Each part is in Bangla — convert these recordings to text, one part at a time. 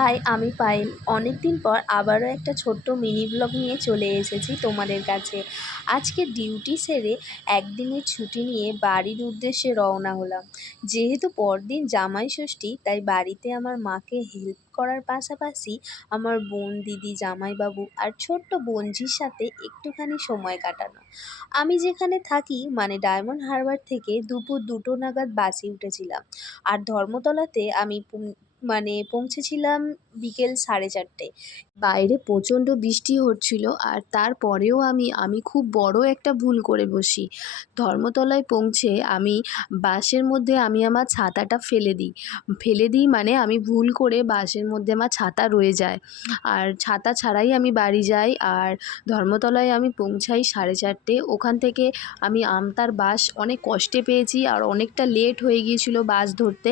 হাই, আমি পায়েল। অনেকদিন পর আবারও একটা ছোট্ট মিনি ব্লগ নিয়ে চলে এসেছি তোমাদের কাছে। আজকে ডিউটি সেরে একদিনের ছুটি নিয়ে বাড়ির উদ্দেশ্যে রওনা হলাম। যেহেতু পরদিন জামাই ষষ্ঠী, তাই বাড়িতে আমার মাকে হেল্প করার পাশাপাশি আমার বোন, দিদি, জামাইবাবু আর ছোট্ট বোনঝির সাথে একটুখানি সময় কাটানো। আমি যেখানে থাকি মানে ডায়মন্ড হারবার থেকে দুপুর 2টো নাগাদ বাসে উঠেছিলাম। আর ধর্মতলাতে আমি পৌঁছেছিলাম বিকেল 4:30টায়। বাইরে প্রচণ্ড বৃষ্টি হচ্ছিল আর তারপরেও আমি খুব বড় একটা ভুল করে বসি। ধর্মতলায় পৌঁছে আমি বাসের মধ্যে আমার ছাতাটা ফেলে দিই মানে আমি ভুল করে বাসের মধ্যে আমার ছাতা রয়ে যায়। আর ছাতা ছাড়াই আমি বাড়ি যাই। আর ধর্মতলায় আমি পৌঁছাই 4:30। ওখান থেকে আমি আমতার বাস অনেক কষ্টে পেয়েছি আর অনেকটা লেট হয়ে গিয়েছিল বাস ধরতে।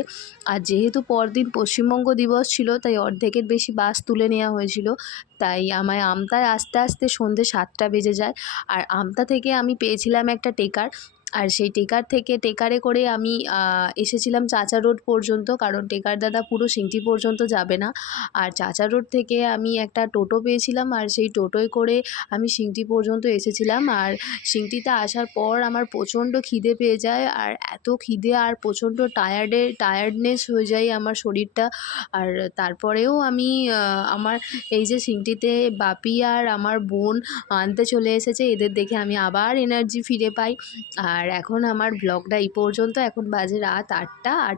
আর যেহেতু পরদিন পশ্চিমবঙ্গ দিবস ছিল, তাই অর্ধেকের বেশি বাস তুলে নেওয়া হয়েছিল। তাই আমায় আমতায় আসতে আসতে সন্ধ্যে 7টা বেজে যায়। আর আমতা থেকে আমি পেয়েছিলাম একটা টেকার। আর সেই টেকারে করে আমি এসেছিলাম চাচা রোড পর্যন্ত, কারণ টেকার দাদা পুরো সিংটি পর্যন্ত যাবে না। আর চাচা রোড থেকে আমি একটা টোটো পেয়েছিলাম, আর সেই টোটোয় করে আমি সিংটি পর্যন্ত এসেছিলাম। আর সিংটিতে আসার পর আমার প্রচণ্ড খিদে পেয়ে যায়, আর এত খিদে আর প্রচণ্ড টায়ার্ডনেস হয়ে যায় আমার শরীরটা। আর তারপরেও আমি আমার এই যে সিংটিতে বাপি আর আমার বোন আনতে চলে এসেছে, এদের দেখে আমি আবার এনার্জি ফিরে পাই। আর এখন আমার ব্লগটা এই পর্যন্ত। এখন বাজে রাত 8টা। আর